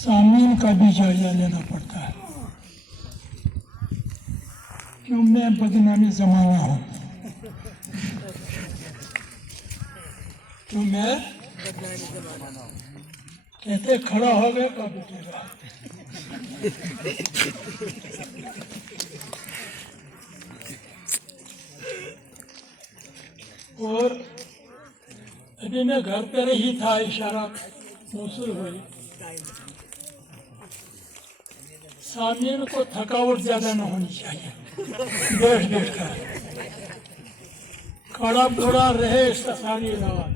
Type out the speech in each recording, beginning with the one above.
सामीन का भी जायजा लेना पड़ता है, क्यों मैं बदनामी जमाना हूँ, क्यों मैं कहते खड़ा हो गया कब उठेगा। और अभी मैं घर पर ही था, इशारा मौसूल हुई। सामीन को थकावट ज्यादा न होनी चाहिए, बैठ बैठ कर खड़ा खड़ा रहे इसका सारी रात,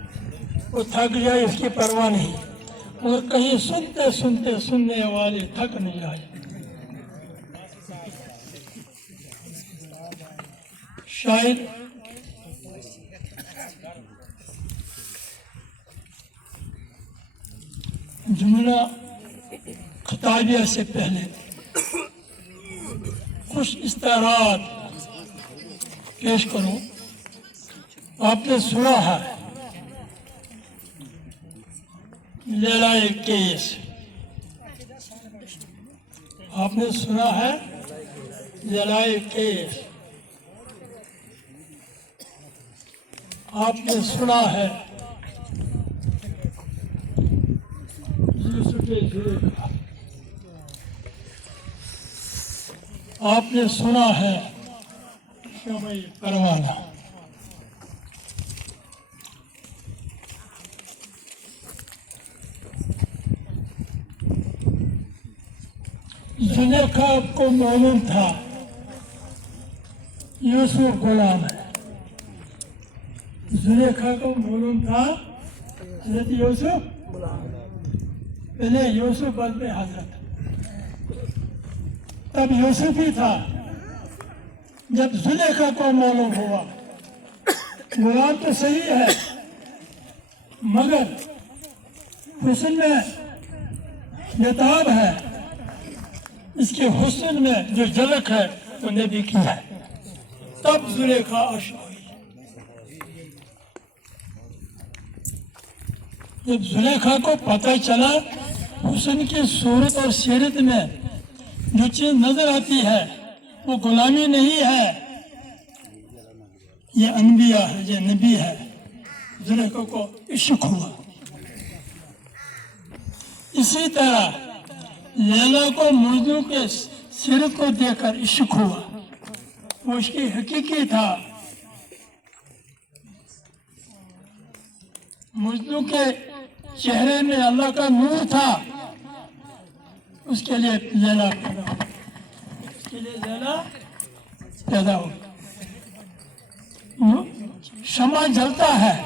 वो थक जाए इसकी परवाह नहीं, और कहीं सुनते सुनते सुनने वाले थक नहीं जाए। शायद जुमला खताबिया से पहले कुछ इस्तारात पेश करूं। आपने सुना है लैला केस, आपने सुना है लैला केस, आपने सुना है यूसुफ जुलेखा, आपने सुना है शमई परवाना। जुलेखा को मालूम था यूसुफ गुलाम है, जुलेखा को मालूम था हजरत यूसुफ पहले यूसुफ बाद में हजरत, तब यूसुफ ही था। जब जुलेखा को मालूम हुआ गुलाम तो सही है मगर हुस्न में बेताब है, इसके हुस्न में जो झलक है वो नबी की है। तब जुलेखा आशिक हुई। जब जुलेखा को पता चला हुस्न की सूरत और सीरत में जो चीज नजर आती है वो गुलामी नहीं है, ये अनबिया है, ये नबी है, जुलेखा को इश्क हुआ। इसी तरह लैला को मजनू के सीरत को देखकर इश्क हुआ, वो उसकी हकीकी था। मजनू के चेहरे में अल्लाह का नूर था, उसके लिए लैला पैदा हुआ, उसके लिए लैला पैदा हुआ। शमा जलता है,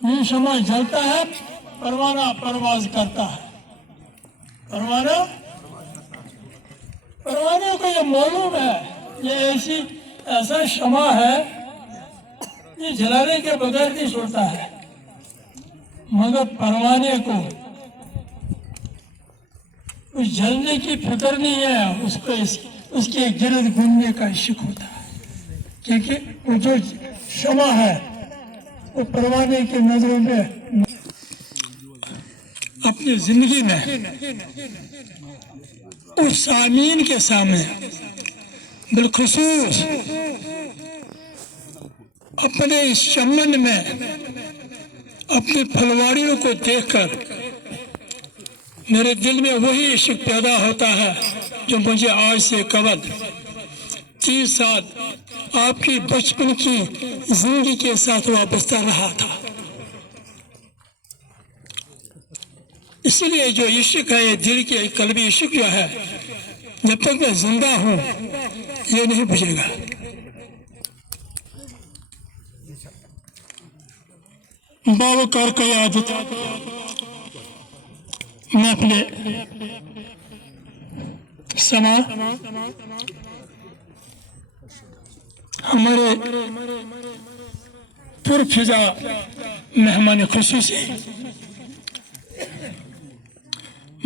ये शमा जलता है, परवाना परवाज करता है। परवाना परवाने को ये मालूम है ये ऐसा शमा है ये जलाने के बगैर नहीं छोड़ता है, मगर परवाने को उस जलने की फिक्र नहीं है, उसको उसके गिरद घूमने का इश्क होता है, क्योंकि वो जो शमा है वो परवाने की नजरों में अपनी जिंदगी में उस सामीन के सामने बिलखुसूस अपने इस चमन में अपनी फलवारियों को देखकर मेरे दिल में वही इश्क पैदा होता है जो मुझे आज से कबल 30 साल आपकी बचपन की जिंदगी के साथ वाबस्ता रहा था। इसलिए जो इश्क है ये दिल के कल्बी इश्क जो है, जब तक मैं जिंदा हूँ ये नहीं बुझेगा। बावकार का आदत महफिले समा हमारे पुरफिजा मेहमान खुसूसी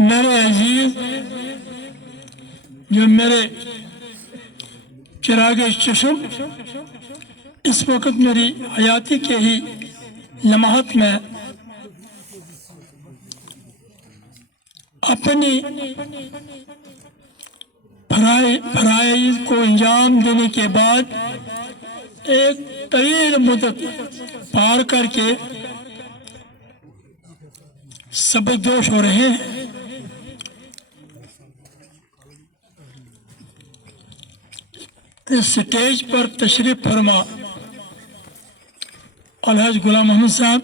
मेरे अजीज जो मेरे चिरागे चश्म इस वक्त मेरी हयाती के ही लम्हात में अपनी फराइज को अंजाम देने के बाद एक तवील मुद्दत पार करके सबकदोश हो रहे हैं। इस स्टेज पर तशरीफ फरमा अलहाज गुलाम मोहम्मद साहब,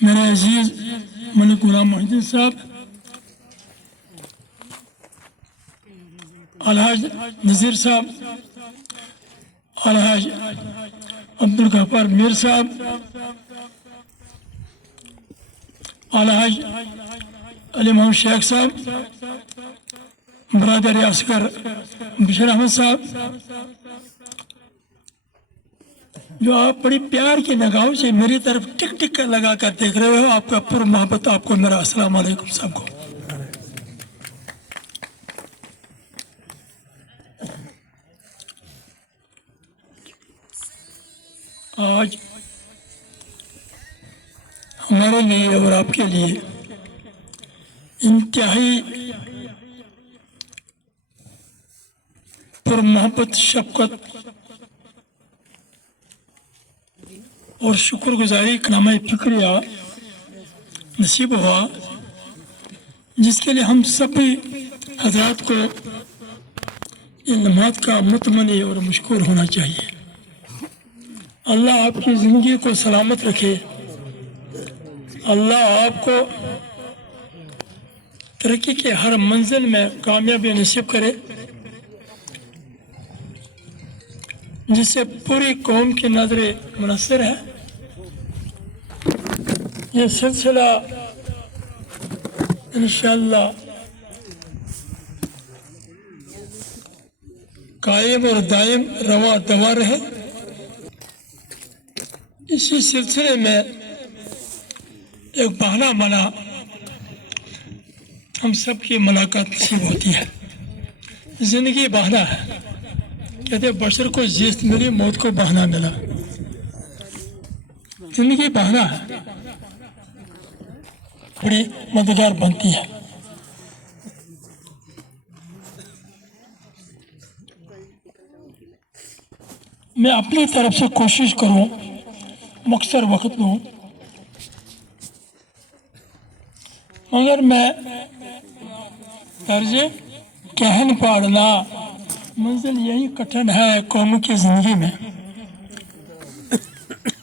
मेरे अजीज मलिक गुलाम मोहिद्दीन साहब, अलहाज नज़ीर साहब, अलहाज अब्दुल गफ्फार मीर साहब, अलहाज अली मोहम्मद शेख साहब, बरादर असगर बशीर अहमद साहब, जो आप बड़ी प्यार की निगाहों से मेरी तरफ टिक टिक कर लगा कर देख रहे हो, आपका पूरा मोहब्बत, आपको मेरा अस्सलाम वालेकुम सबको। आज हमारे लिए और आपके लिए इंतहाई पर मोहब्बत, शफकत और शुक्रगुजारी का नाम फिक्रिया नसीब हुआ, जिसके लिए हम सभी हजरात को इन लम्हात का मुतमनी और मशकूर होना चाहिए। अल्लाह आपकी ज़िंदगी को सलामत रखे, अल्लाह आपको तरक्की के हर मंजिल में कामयाबी नसीब करे, जिससे पूरी कौम की नजरें मुनस्सिर है। ये सिलसिला इंशाअल्लाह कायम और दायम रवा दवा रहे। इसी सिलसिले में एक बहाना बना हम सब की मुलाकात नसीब होती है। जिंदगी बहाना है, कहते बशर को जिस्त मिली, मौत को बहाना मिला। जिंदगी बहाना है, बड़ी मददगार बनती है। मैं अपनी तरफ से कोशिश करूं, मकसर वक्त लूं, मगर मैं तर्ज कहन पाड़ना मंजिल यही कठिन है कौम की जिंदगी में।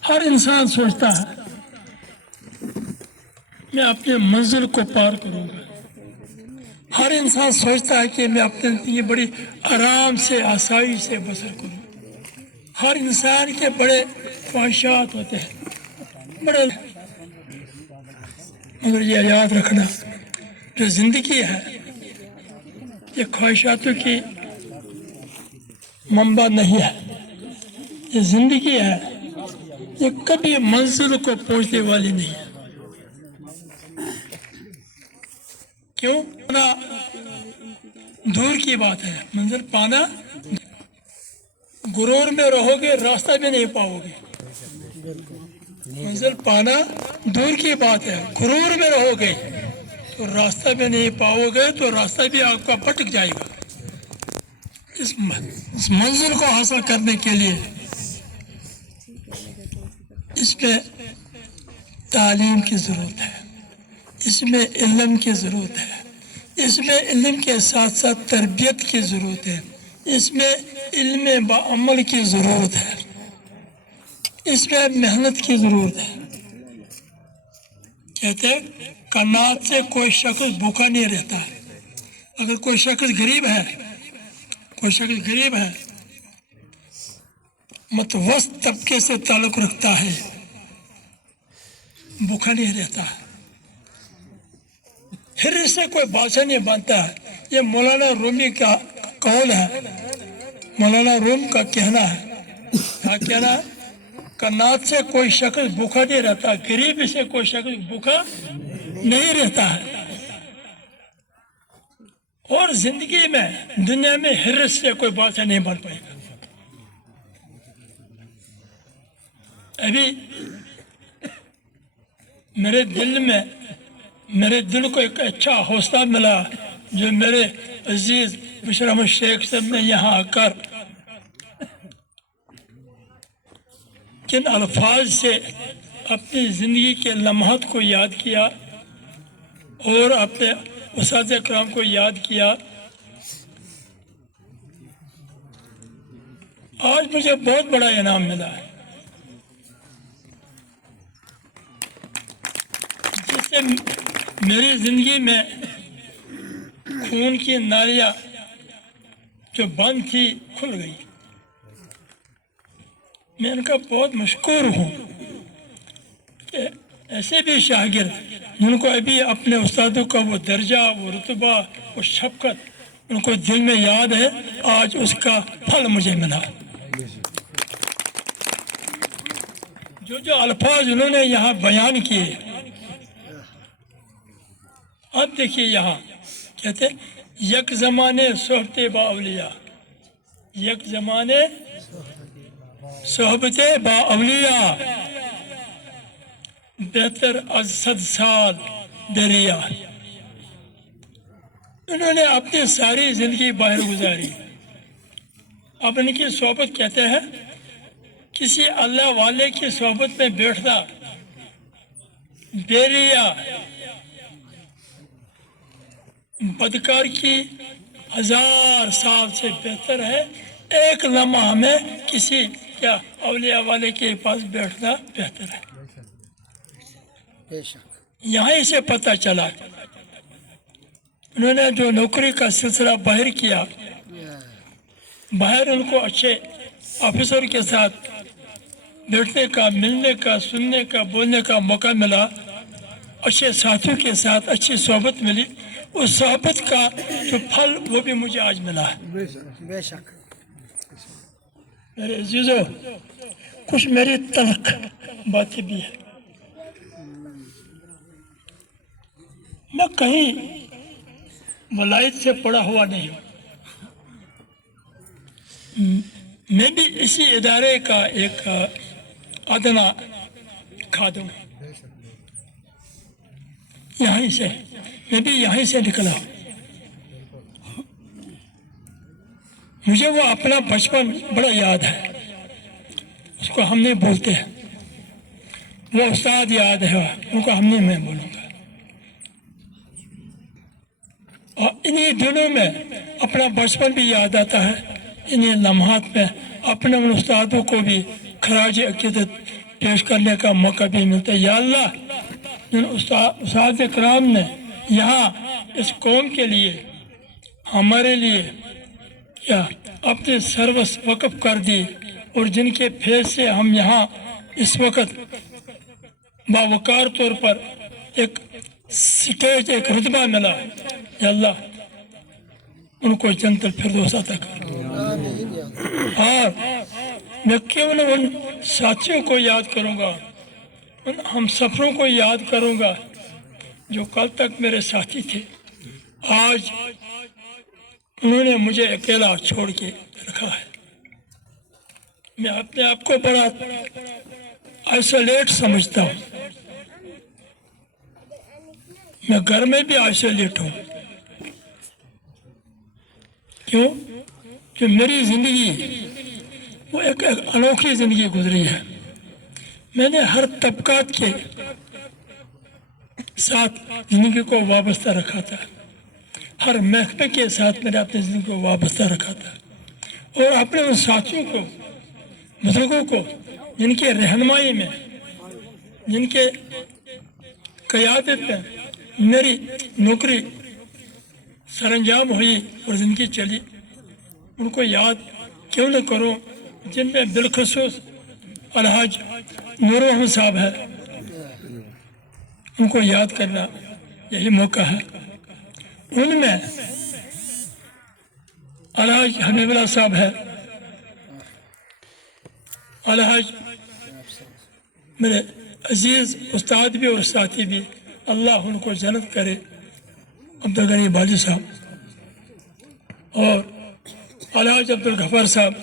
हर इंसान सोचता है मैं अपने मंजिल को पार करूंगा, हर इंसान सोचता है कि मैं अपनी जिंदगी बड़ी आराम से आसानी से बसर करूं। हर इंसान के बड़े ख्वाहिशात होते हैं, बड़े, मगर ये याद रखना जो जिंदगी है ये ख्वाहिशातों की मंबा नहीं है। ये जिंदगी है, ये कभी मंजिल को पहुंचने वाली नहीं है। क्यों? ना दूर की बात है, मंजिल पाना, गुरूर में रहोगे रास्ता भी नहीं पाओगे। मंजिल पाना दूर की बात है, गुरूर में रहोगे तो रास्ता भी नहीं पाओगे, तो रास्ता भी आपका भटक जाएगा। इस मंजिल को हासिल करने के लिए इसमें तालीम की ज़रूरत है, इसमें इल्म की ज़रूरत है, इसमें इल्म के साथ साथ तरबियत की ज़रूरत है, इसमें इल्म बाअमल की ज़रूरत है, इसमें मेहनत की ज़रूरत है। कहते हैं कनात से कोई शख्स भूखा नहीं रहता है। अगर कोई शख्स गरीब है, कोई शख्स गरीब है, मतवस्त तबके से ताल्लुक़ रखता है, भूखा नहीं रहता है। हिर्र से कोई बादशाह नहीं बनता है। ये मौलाना रूमी का कौल है, मौलाना रूम का कहना है। क्या कहना है? कनात से कोई शख्स भूखा नहीं रहता, गरीब से कोई शख्स भूखा नहीं रहता है। और जिंदगी में दुनिया में हिर्र से कोई बादशाह नहीं बन पाएगा। अभी میرے دل کو ایک اچھا حوصلہ ملا جو میرے عزیز بشر احمد شیخ صاحب نے یہاں آ کر کن الفاظ سے اپنی زندگی کے لمحات کو یاد کیا اور اپنے اساتذہ کرام کو یاد کیا. آج مجھے بہت بڑا انعام ملا ہے جس سے میری زندگی میں خون کی نالیاں جو بند تھی کھل گئی. میں ان کا بہت مشکور ہوں کہ ایسے بھی شاگرد جن کو ابھی اپنے استادوں کا وہ درجہ، وہ رتبہ، وہ شفقت ان کو دل میں یاد ہے، آج اس کا پھل مجھے ملا. جو الفاظ انہوں نے یہاں بیان کیے، اب دیکھیے یہاں کہتے یک زمانے صحبت با اولیاء، یک زمانے صحبت با اولیاء بہتر از 100 سال دریا. انہوں نے اپنی ساری زندگی باہر گزاری. اب ان کی صحبت کہتے ہیں کسی اللہ والے کی صحبت میں بیٹھنا بیریا بدکار کی 1000 سال سے بہتر ہے. ایک لمحہ میں کسی کیا اولیاء والے کے پاس بیٹھنا بہتر ہے. یہیں سے پتہ چلا انہوں نے جو نوکری کا سلسلہ باہر کیا، باہر ان کو اچھے آفیسر کے ساتھ بیٹھنے کا، ملنے کا، سننے کا، بولنے کا موقع ملا، اچھے ساتھیوں کے ساتھ اچھی صحبت ملی. اس صحبت کا جو پھل وہ بھی مجھے آج ملا ہے. بے شک. میرے عزیزو، کچھ میری تلخ باتیں بھی ہیں. میں کہیں ولایت سے پڑا ہوا نہیں ہوں. میں بھی اسی ادارے کا ایک ادنا خادم ہوں. یہیں سے میں بھی یہیں سے نکلا ہوں. مجھے وہ اپنا بچپن بڑا یاد ہے، اس کو ہم نہیں بولتے ہیں. وہ استاد یاد ہے، ان کو ہم نہیں میں بولوں گا. اور انہی دنوں میں اپنا بچپن بھی یاد آتا ہے. انہی لمحات میں اپنے ان استادوں کو بھی خراج عقیدت پیش کرنے کا موقع بھی ملتا ہے. یا اللہ، جن استاد کرام نے یہاں اس قوم کے لیے، ہمارے لیے کیا اپنے سروس وقف کر دی، اور جن کے فیض سے ہم یہاں اس وقت باوقار طور پر ایک سٹیج، ایک رتبہ ملا. یا اللہ ان کو جنت الفردوس عطا کر. اور میں کیوں نہ ان ساتھیوں کو یاد کروں گا، ان ہم سفروں کو یاد کروں گا جو کل تک میرے ساتھی تھے. آج انہوں نے مجھے اکیلا چھوڑ کے رکھا ہے. میں اپنے آپ کو بڑا آئسولیٹ سمجھتا ہوں. میں گھر میں بھی آئسولیٹ ہوں. کیوں کہ میری زندگی وہ ایک انوکھی زندگی گزری ہے. میں نے ہر طبقات کے ساتھ زندگی کو وابستہ رکھا تھا. ہر محکمے کے ساتھ میں نے اپنی زندگی کو وابستہ رکھا تھا. اور اپنے ان ساتھیوں کو، بزرگوں کو، جن کے رہنمائی میں، جن کے قیادت میں میری نوکری سر انجام ہوئی اور زندگی چلی، ان کو یاد کیوں نہ کروں. جن میں بالخصوص الحاج نور احمد صاحب ہے، ان کو یاد کرنا یہی موقع ہے. ان میں الحاج حبیب اللہ صاحب ہے، الحاج میرے عزیز استاد بھی اور ساتھی بھی، اللہ ان کو جنت کرے، عبدالغنی باجی صاحب، اور الحاج عبدالغفار صاحب،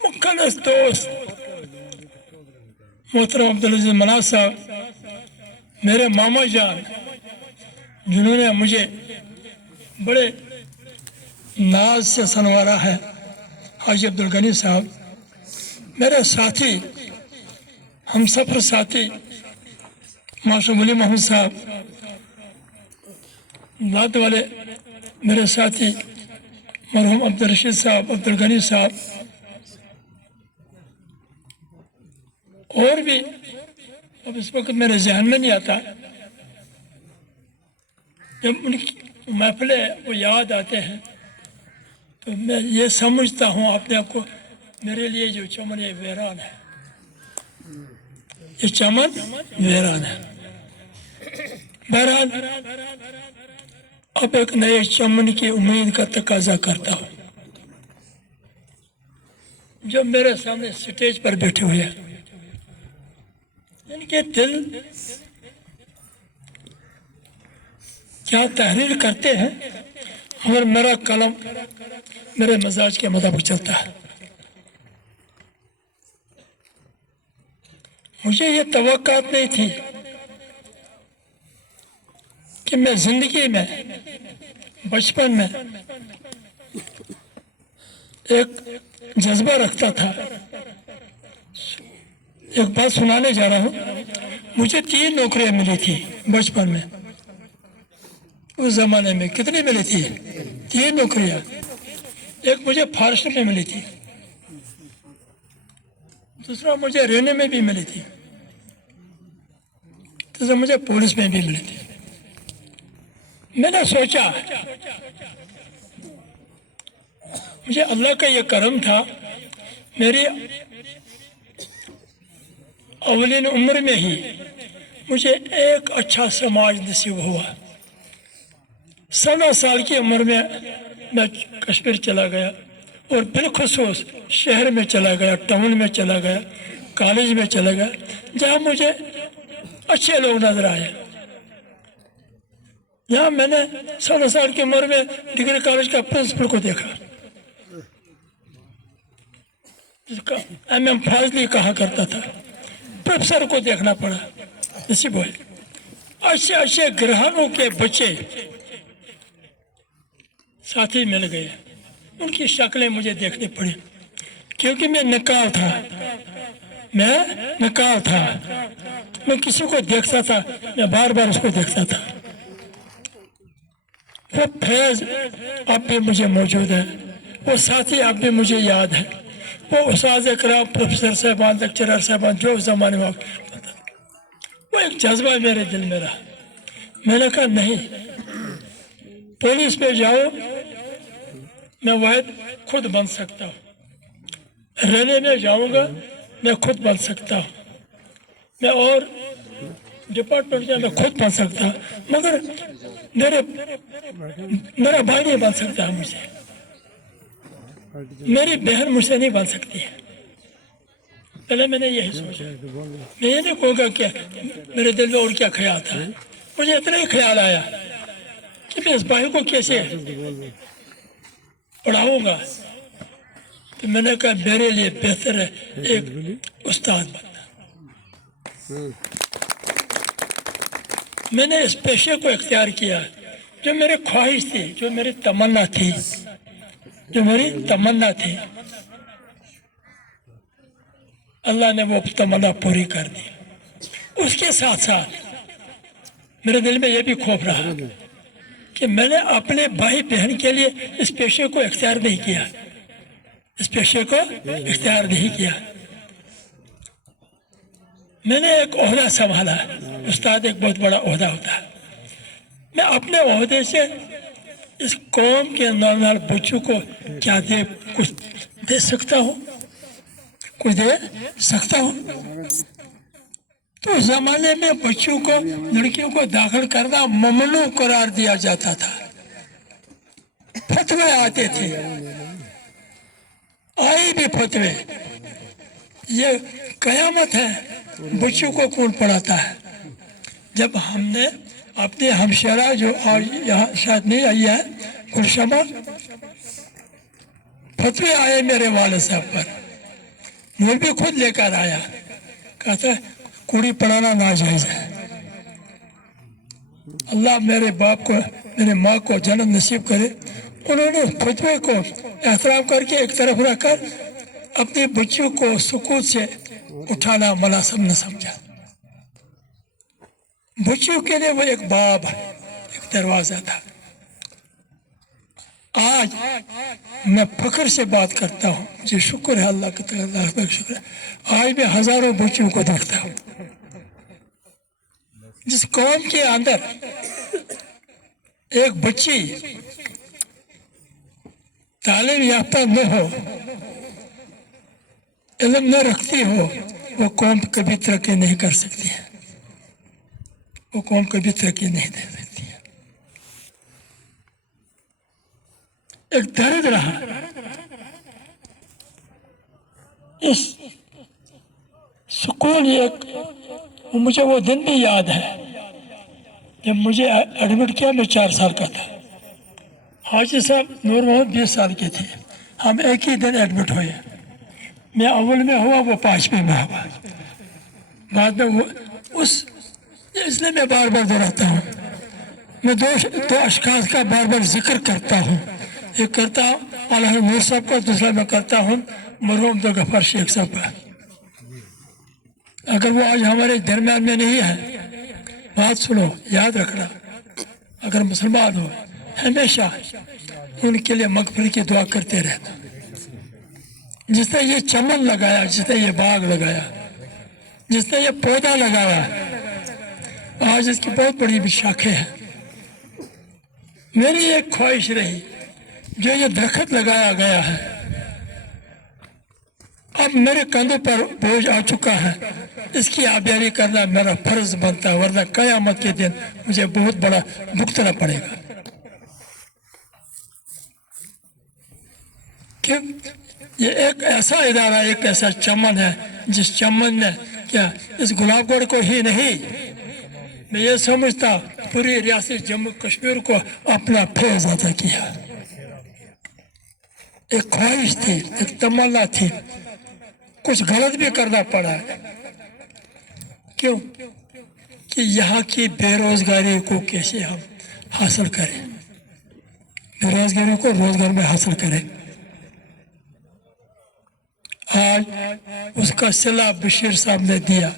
مخلص دوست، मोहतरम अब्दुल अजीज मनाज साहब, मेरे मामा जान, जिन्होंने मुझे बड़े नाज से सनवारा है, हाजी अब्दुल गनी साहब, मेरे साथी, हम सफ़र साथी माशूम अली मोहम्मद साहब, लाद वाले मेरे साथी मरहूम अब्दुल रशीद साहब, अब्दुल गनी साहब, और भी अब इस वक्त मेरे जहन में नहीं आता। जब उनकी महफिलें वो याद आते हैं तो मैं ये समझता हूँ अपने आप को, मेरे लिए जो चमन ये वीरान है, ये चमन वीरान है। बहरहाल अब एक नए चमन की उम्मीद का तकाजा करता हूँ। जो मेरे सामने स्टेज पर बैठे हुए हैं, इनके दिल क्या तहरीर करते हैं, मगर मेरा कलम मेरे मिजाज के मुताबिक चलता है। मुझे ये तवक्कात नहीं थी कि मैं जिंदगी में बचपन में एक जज्बा रखता था। एक बात सुनाने जा रहा हूँ। मुझे 3 नौकरियां मिली थी बचपन में। उस जमाने में कितनी मिली थी? 3 नौकरियां। एक मुझे फॉरेस्ट में मिली थी, दूसरा मुझे रेलवे में भी मिली थी, तीसरा मुझे पुलिस में भी मिली थी। मैंने सोचा मुझे अल्लाह का ये करम था, मेरी अवलिन उम्र में ही मुझे एक अच्छा समाज नसीब हुआ। 16 साल की उम्र में मैं कश्मीर चला गया और बिलखुसूस शहर में चला गया, टाउन में चला गया, कॉलेज में चला गया, जहाँ मुझे अच्छे लोग नजर आए। यहाँ मैंने 16 साल की उम्र में डिग्री कॉलेज का प्रिंसिपल को देखा, जिसका MM फाजली कहा करता था। प्रोफेसर को देखना पड़ा, नसीब हुए। अच्छे अच्छे ग्राहकों के बच्चे साथी मिल गए, उनकी शक्लें मुझे देखनी पड़ी, क्योंकि मैं नकाब था। मैं किसी को देखता था, मैं बार बार उसको देखता था। वो फैज अब भी मुझे मौजूद है, वो साथी अब भी मुझे याद है, वो उस्ताद इकराम, प्रोफेसर साहबान, लेक्चरर साहबान जो उस जमाने में, वो एक जज्बा मेरे दिल में रहा। मैंने कहा नहीं, पुलिस पे जाओ, मैं वाहिद खुद बन सकता हूँ। रेलवे में जाऊँगा, मैं खुद बन सकता हूँ। मैं और डिपार्टमेंट में मैं खुद बन सकता हूँ, मगर मेरा भाई नहीं बन सकता है मुझे, मेरी बहन मुझसे नहीं बन सकती है। पहले मैंने यही सोचा। मैं ये नहीं कहूँगा कि मेरे दिल में और क्या ख्याल था, मुझे इतना ही ख्याल आया कि मैं इस भाई को कैसे पढ़ाऊँगा। तो मैंने कहा मेरे लिए बेहतर है एक उस्ताद बनना। मैंने इस पेशे को इख्तियार किया, जो मेरी ख्वाहिश थी, जो मेरी तमन्ना थी, अल्लाह ने वो तमन्ना पूरी कर दी। उसके साथ साथ मेरे दिल में ये भी खौफ रहा कि मैंने अपने भाई बहन के लिए इस पेशे को इख्तियार नहीं किया। मैंने एक ओहदा संभाला। उस्ताद एक बहुत बड़ा ओहदा होता है। मैं अपने ओहदे से इस कौम के नॉर्मल बच्चों को क्या कुछ दे सकता हूँ। तो उस जमाने में बच्चों को, लड़कियों को दाखिल करना ममनू करार दिया जाता था। फतवे आते थे, आए भी फतवे। ये कयामत है, बच्चों को कौन पढ़ाता है। जब हमने अपने हमशरा जो आज यहाँ शायद नहीं आई है, गुलशमा, फतवे आए मेरे वाले साहब पर, मैं भी खुद लेकर आया। कहता है कुड़ी पढ़ाना नाजायज है। अल्लाह मेरे बाप को, मेरे माँ को जन्नत नसीब करे। उन्होंने फतवे को एहतराम करके एक तरफ रखकर अपनी बच्चियों को सुकून से उठाना मुनासिब न समझा। बच्चियों के लिए वो एक बाब, एक दरवाजा था। आज मैं फख्र से बात करता हूँ, मुझे शुक्र है अल्लाह का, अल्लाह का शुक्र है। आज मैं हजारों बच्चियों को देखता हूँ। जिस कौम के अंदर एक बच्ची तालीम याफ्ता न हो, इल्म न रखती हो, वो कौम कभी तरक्की नहीं कर सकती है, वो कौम कभी तरक्की नहीं दे सकती है। एक दर्द रहा इस सुकून। एक मुझे वो दिन भी याद है जब मुझे एडमिट किया, मैं 4 साल का था। हाजी साहब नूर मोहम्मद 20 साल के थे। हम एक ही दिन एडमिट हुए। मैं अव्वल में हुआ, वो 5वें में हुआ। बाद में वो उस, इसलिए मैं बार बार दोहराता हूँ, मैं दो अशखास का बार बार जिक्र करता हूँ। एक करता हूँ आला नूर साहब का, दूसरा मैं करता हूँ मरहूम अब्दुल गफ्फार शेख साहब का। अगर वो आज हमारे दरम्यान में नहीं है, बात सुनो, याद रखना, अगर मुसलमान हो हमेशा उनके लिए मगफिरत की दुआ करते रहना। जिसने ये चमन लगाया, जिसने ये बाग लगाया, जिसने ये पौधा लगाया, आज इसकी बहुत बड़ी भी शाखें हैं। मेरी एक ख्वाहिश रही, जो ये दरख्त लगाया गया है, अब मेरे कंधों पर बोझ आ चुका है, इसकी आबियारी करना मेरा फर्ज बनता है, वरना कयामत के दिन मुझे बहुत बड़ा भुगतना पड़ेगा। कि ये एक ऐसा इदारा, एक ऐसा चमन है, जिस चमन ने क्या इस गुलाबगढ़ को ही नहीं, मैं ये समझता पूरी रियासत जम्मू कश्मीर को अपना फैज़ अता किया। एक ख्वाहिश थी, एक तमन्ना थी, कुछ गलत भी करना पड़ा। क्यों? कि यहाँ की बेरोजगारी को कैसे हम हासिल करें, बेरोजगारी को रोजगार में हासिल करें। आज उसका सिला बशीर साहब ने दिया,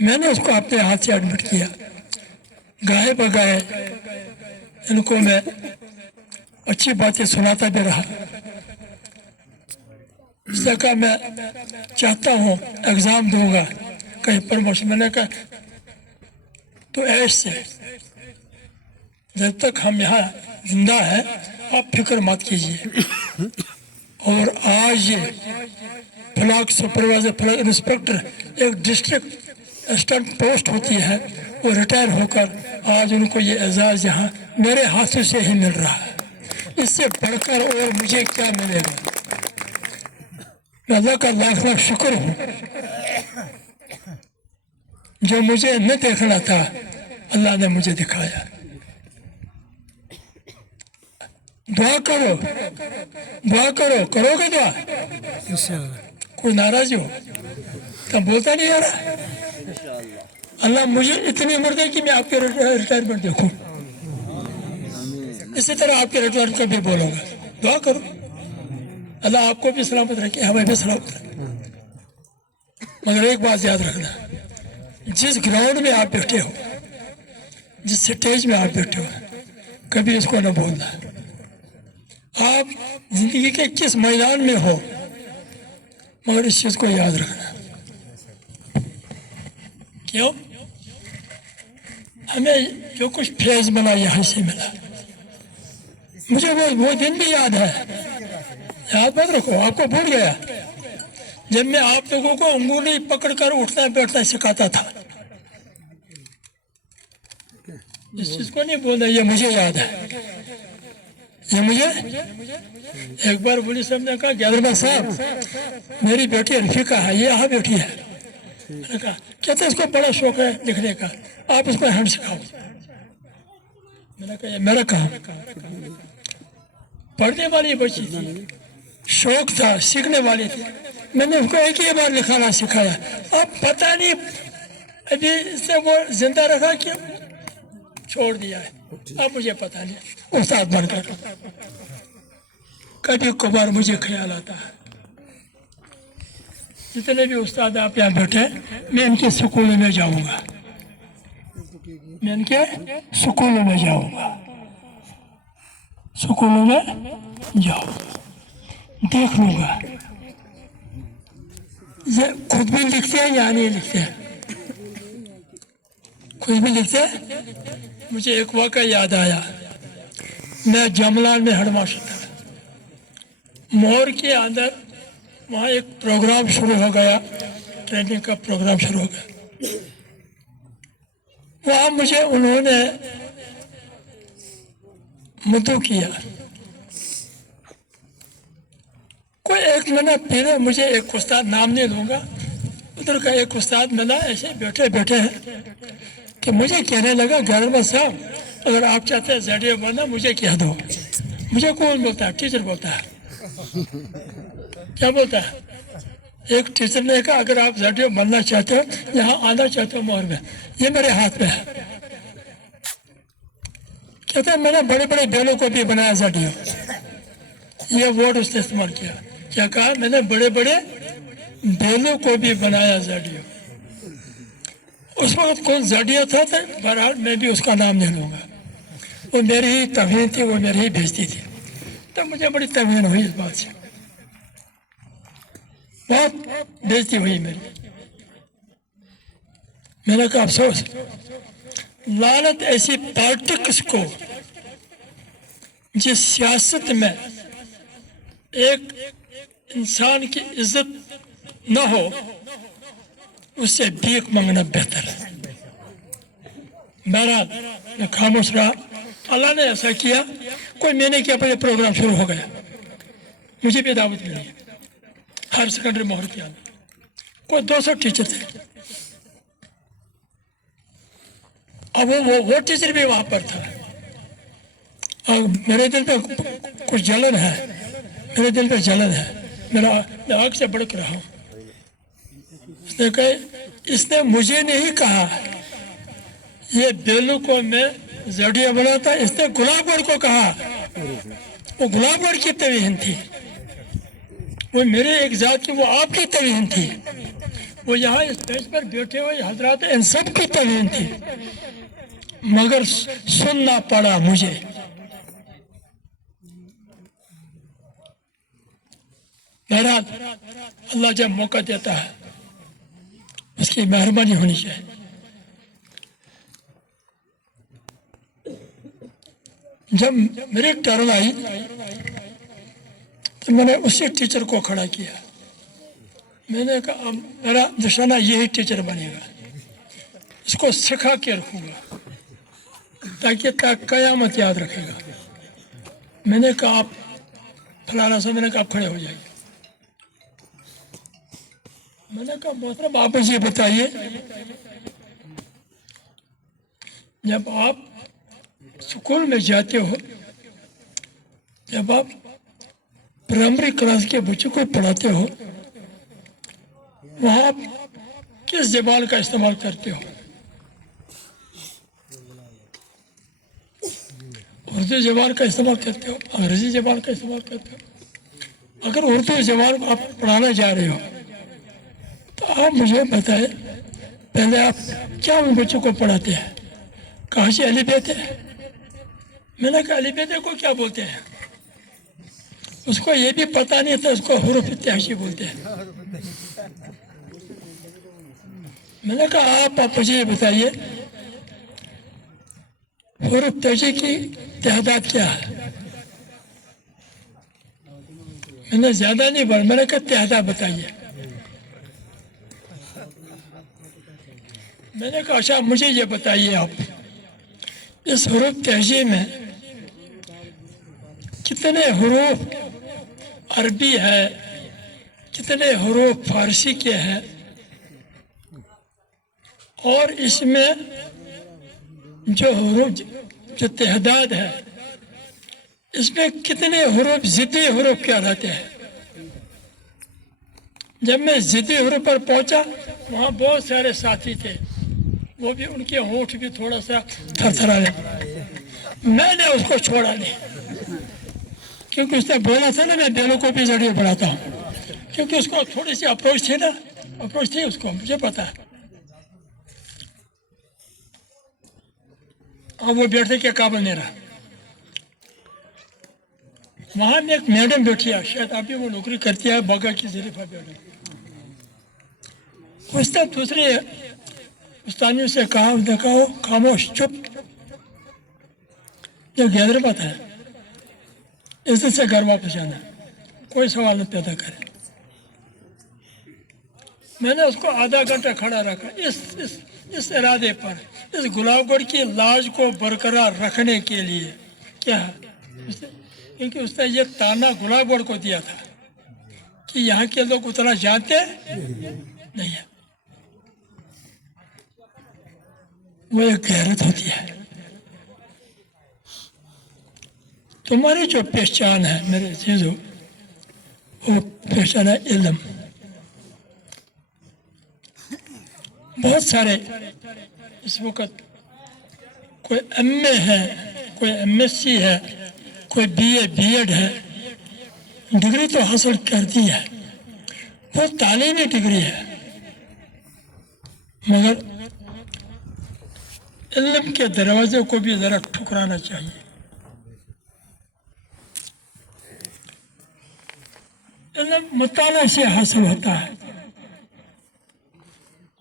मैंने उसको अपने हाथ से एडमिट किया। गाए बगाए इनको मैं अच्छी बातें सुनाता भी रहा। इसने कहा मैं चाहता हूँ एग्ज़ाम दूंगा, कहीं प्रमोशन। मैंने कहा तो ऐश से, जब तक हम यहाँ जिंदा है आप फिक्र मत कीजिए। और आज ये फ्लैग सुपरवाइजर, फ्लैग इंस्पेक्टर, एक डिस्ट्रिक्ट असिस्टेंट पोस्ट होती है, वो रिटायर होकर आज उनको ये एजाज़ यहाँ मेरे हाथों से ही मिल रहा है। इससे बढ़कर और मुझे क्या मिलेगा? मैं अल्लाह का लाख लाख शुक्र हूँ, जो मुझे न देखना था अल्लाह ने मुझे दिखाया। दुआ करो, दुआ करो, करोगे दुआ? कोई नाराज हो तो बोलता नहीं यार। अल्लाह मुझे इतनी उम्र दे कि मैं आपके रिटायरमेंट देखूं, इसी तरह आपके रिटायरमेंट का भी बोलूंगा। दुआ करो, अल्लाह आपको भी सलामत रखे, हमें भी सलामत रखे। मगर एक बात याद रखना, जिस ग्राउंड में आप बैठे हो, जिस स्टेज में आप बैठे हो, कभी इसको न भूलना। आप जिंदगी के किस मैदान में हो, मगर इस चीज को याद रखना। क्यों? हमें जो कुछ फैज़ मिला यहाँ से मिला। मुझे वो दिन भी याद है, याद मत रखो, आपको भूल गया। जब मैं आप लोगों को अंगूठी पकड़कर उठना बैठना सिखाता था, इस चीज को नहीं बोलना, ये मुझे याद है। ये मुझे एक बार पुलिस साहब ने कहा गैदरबाग साहब मेरी बेटी रफीका है, ये यहाँ बैठी है। मैंने कहा कहते इसको बड़ा शौक है लिखने का, आप इसको हैंड सिखाओ। मैंने कहा ये मेरा काम। पढ़ने वाली बच्ची थी, शौक था, सीखने वाली थी, میں نے اس کو ایک ہی بار لکھانا سکھایا. اب پتہ نہیں ابھی اس نے وہ زندہ رکھا کہ چھوڑ دیا ہے, اب مجھے پتہ نہیں. استاد بن کر کبھی کبھار مجھے خیال آتا ہے جتنے بھی استاد آپ یہاں بیٹھے, میں ان کے سکولوں میں جاؤں گا, میں ان کے سکولوں میں جاؤں گا, سکولوں میں جاؤں دیکھ لوں گا یہ خود بھی لکھتے ہیں یا نہیں لکھتے ہیں, خود بھی لکھتے ہیں. مجھے ایک واقعہ یاد آیا, میں جملان میں ہیڈ ماسٹر تھا, مور کے اندر وہاں ایک پروگرام شروع ہو گیا, ٹریننگ کا پروگرام شروع ہو گیا. وہاں مجھے انہوں نے مدعو کیا, کوئی ایک مہینہ پہلے مجھے ایک استاد, نام نہیں لوں گا, ادھر کا ایک استاد ملا, ایسے بیٹھے بیٹھے ہیں کہ مجھے کہنے لگا گورنر صاحب اگر آپ چاہتے ہیں زیڈ بننا مجھے کہہ دو. مجھے کون بولتا ہے؟ ٹیچر بولتا ہے. کیا بولتا ہے؟ ایک ٹیچر نے کہا اگر آپ زیڈ بننا چاہتے ہو, یہاں آنا چاہتے ہو مور میں, یہ میرے ہاتھ میں ہے. کہتا ہے میں نے بڑے بڑے بیلوں کو بھی بنایا زیڈ, یہ ورڈ اس نے استعمال کیا. کیا کہا؟ میں نے بڑے بڑے بیلوں کو بھی بنایا زیڈ. اس وقت کون زیڈیا تھا, بہرحال میں بھی اس کا نام نہیں لوں گا, وہ میری ہی توہین تھی, وہ میری ہی بےزتی تھی. تو مجھے بڑی توہین ہوئی اس بات سے, بہت بےزتی ہوئی میری. میں نے کہا افسوس, لعنت ایسی پالیٹکس کو جس سیاست میں ایک انسان کی عزت نہ ہو اس سے بھیک مانگنا بہتر ہے. بہرحال میں خاموش رہا. اللہ نے ایسا کیا, کوئی میں نے کیا پہلے پروگرام شروع ہو گیا, مجھے بھی دعوت ملی ہر سیکنڈری مہر کیا, کوئی 200 ٹیچر تھے. اب وہ ٹیچر بھی وہاں پر تھا. اور میرے دل پہ کچھ جلن ہے, میرے دل پہ جلن ہے, میں آگ سے بھڑک رہا ہوں. اس نے کہا اس نے مجھے نہیں کہا یہ بیلو کو میں زیڈیا بناتا, اس نے گلاب گڑھ کو کہا. وہ گلاب گڑھ کی توہین تھی, وہ میرے ایک ذات کی, وہ آپ کی توہین تھی, وہ یہاں اسٹیج پر بیٹھے ہوئے حضرات ان سب کی توہین تھی, مگر سننا پڑا مجھے. بہرحال اللہ جب موقع دیتا ہے اس کی مہربانی ہونی چاہیے. جب میری ٹرن آئی تو میں نے اسی ٹیچر کو کھڑا کیا. میں نے کہا اب میرا نشانہ یہی ٹیچر بنے گا, اس کو سکھا کے رکھوں گا تاکہ تا قیامت یاد رکھے گا. میں نے کہا آپ فلانا سے, میں نے کہا آپ کھڑے ہو جائیے. میں نے کہا محترم آپ مجھے بتائیے, جب آپ اسکول میں جاتے ہو, جب آپ پرائمری کلاس کے بچوں کو پڑھاتے ہو, وہاں آپ کس زبان کا استعمال کرتے ہو؟ اردو زبان کا استعمال کرتے ہو, انگریزی زبان کا استعمال کرتے ہو؟ اگر اردو زبان کو آپ پڑھانا جا رہے ہو تو آپ مجھے بتائیں پہلے آپ کیا ان بچوں کو پڑھاتے ہیں؟ کہاں سے الف ب ہے؟ میں نے کہا الف ب کو کیا بولتے ہیں؟ اس کو یہ بھی پتہ نہیں تھا, اس کو حروف تہجی بولتے ہیں. میں نے کہا آپ مجھے یہ بتائیے حروف تہجی کی تعداد کیا ہے؟ میں نے زیادہ نہیں بولا, میں نے کہا تعداد بتائیے. میں نے کہا اچھا مجھے یہ بتائیے آپ اس حروف تہجی میں کتنے حروف عربی ہے, کتنے حروف فارسی کے ہیں, اور اس میں جو حروف جو تعداد ہے اس میں کتنے حروف ضدی حروف کیا رہتے ہیں؟ जब मैं जिद्दीपुर पर पहुंचा, वहाँ बहुत सारे साथी थे, वो भी उनके होंठ भी थोड़ा सा थरथरा रहे। मैंने उसको छोड़ा नहीं, क्योंकि उसने बोला था ना मैं बेलों को भी जड़िए बढ़ाता हूँ, क्योंकि उसको थोड़ी सी अप्रोच थी ना, अप्रोच थी उसको, मुझे पता है। अब वो बैठने के काबिल नहीं रहा। वहां में एक मैडम बैठी है, शायद अभी वो नौकरी करती है, बगा की जरीफा मैडम। उसने दूसरे उस्तानियों से कहा, देखा हो खामोश चुप, ये गैर बात है, इज्जत से घर वापस जाना, कोई सवाल न पैदा करे। मैंने उसको आधा घंटा खड़ा रखा इस इरादे पर, इस गुलाबगढ़ की लाज को बरकरार रखने के लिए। क्या क्योंकि उसने ये ताना गुलाबगढ़ को दिया था कि यहाँ के लोग उतना जानते नहीं है। वो एक गैरत होती है। तुम्हारी जो पहचान है मेरे अजीजों, वो पहचान है इल्म। बहुत सारे इस वक्त कोई एमए है, कोई एमएससी है, कोई बीए बीएड है, डिग्री तो हासिल कर दी है, वो तालीमी डिग्री है, मगर इल्म के दरवाजे को भी जरा ठुकराना चाहिए। इल्म मुताला से हासिल होता है।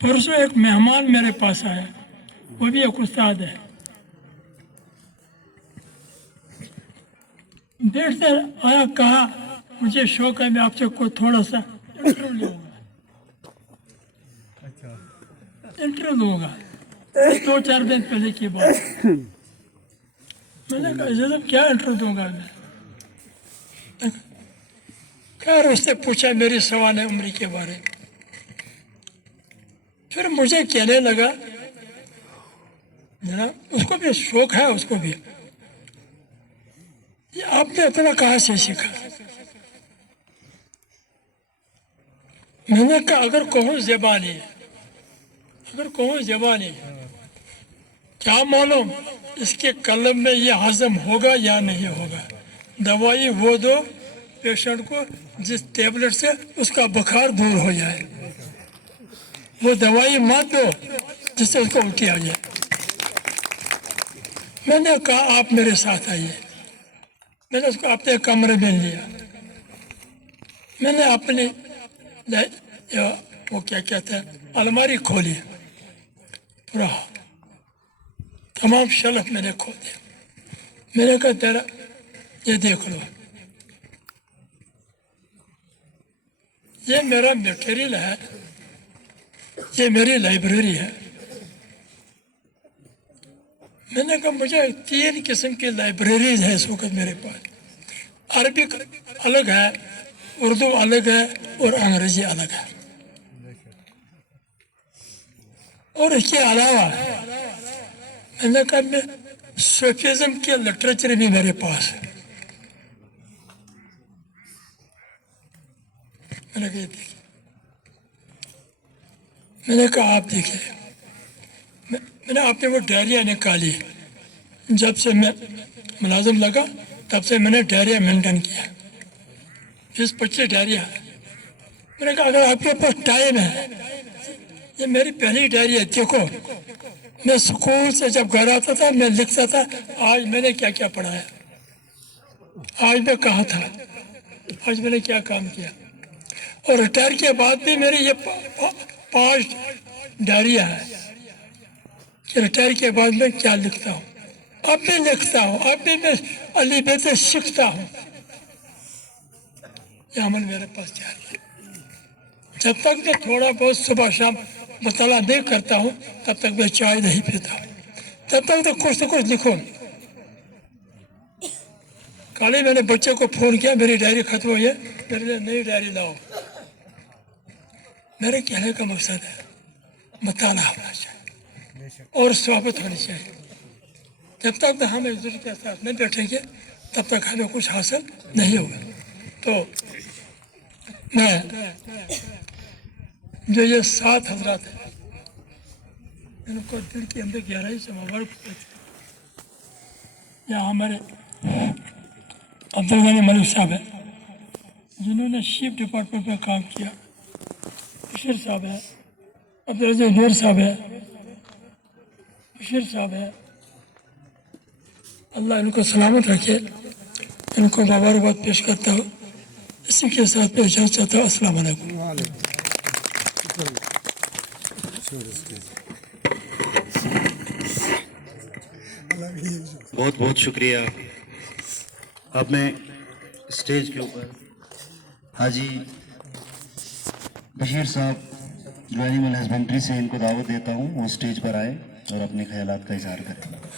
परसों एक मेहमान मेरे पास आया, वो भी एक उस्ताद है। देखते आया, कहा मुझे शौक है मैं आपसे कोई थोड़ा सा इंटरव्यू लूंगा। इंटरव्यू लूंगा 2-4 दिन पहले की बात। मैंने कहा जनाब क्या इंटरव्यू दूंगा मैं? खैर उसने पूछा मेरी सवाल उम्र के बारे में। फिर मुझे कहने लगा, जनाब उसको भी शौक है, उसको भी, ये आपने इतना कहाँ से सीखा? मैंने कहा अगर कहूँ ज़बानी, अगर कहूँ ज़बानी, क्या मालूम इसके कलम में ये हजम होगा या नहीं होगा। दवाई वो दो पेशेंट को जिस टेबलेट से उसका बुखार दूर हो जाए, वो दवाई मत दो जिससे उसको उल्टी आ जाए। मैंने कहा आप मेरे साथ आइए। मैंने उसको अपने कमरे में लिया। मैंने अपनी वो क्या कहते हैं अलमारी खोली, पूरा तमाम शेल्फ मैंने खोल दिया। मैंने कहा तेरा ये देख लो, ये मेरा मटेरियल है, ये मेरी लाइब्रेरी है। मैंने कहा मुझे 3 किस्म की लाइब्रेरीज है इस वक्त मेरे पास। अरबिक अलग है, उर्दू अलग है और अंग्रेजी अलग है। और इसके अलावा मैंने कहा मैं सूफीज़्म के लिटरेचर भी मेरे पास है। मैंने कहा देखिए, मैंने कहा आप देखिए, मैंने आपने वो डायरिया निकाली। जब से मैं मुलाजिम लगा तब से मैंने डायरिया मेंटेन किया, 20-25 डायरिया। मैंने कहा अगर आपके पास टाइम है, ये मेरी पहली डायरी है, देखो मैं स्कूल से जब घर आता था मैं लिखता था आज मैंने क्या क्या पढ़ाया, आज मैं कहाँ था, आज मैंने क्या काम किया। और रिटायर के बाद भी मेरी ये 5 डायरिया है कि रिटायर के बाद मैं क्या लिखता हूँ। अब भी लिखता हूँ, अब भी मैं अली बेते सीखता हूँ। ये अमल मेरे पास जारी है। जब तक मैं थोड़ा बहुत सुबह शाम मताला नहीं करता हूँ तब तक मैं चाय नहीं पीता, तब तक तो कुछ न कुछ लिखो। कल ही मैंने बच्चे को फोन किया, मेरी डायरी खत्म हुई है, मेरे लिए नई डायरी लाओ। मेरे कहने का मकसद है मताला होना चाहिए और सोहबत होनी चाहिए। जब तक हम एक दूसरे के साथ नहीं बैठेंगे तब तक हमें कुछ हासिल नहीं होगा। तो मैं جو یہ 7 حضرات ہیں ان کو دل کی اندر گہرائی سے مبارک یہاں ہمارے عبدالغنی ملک صاحب ہیں جنہوں نے شیپ ڈپارٹمنٹ میں کام کیا، بشیر صاحب ہے، عبدالعزیز نور صاحب ہے، بشیر صاحب ہے، اللہ ان کو سلامت رکھے، ان کو مبارکباد پیش کرتا ہوں، اسی کے ساتھ میں اجازت چاہتا ہوں۔ السلام علیکم۔ بہت بہت شکریہ۔ اب میں اسٹیج کے اوپر حاجی بشیر صاحب جو اینیمل ہسبینڈری سے ان کو دعوت دیتا ہوں، وہ اسٹیج پر آئے اور اپنے خیالات کا اظہار کریں۔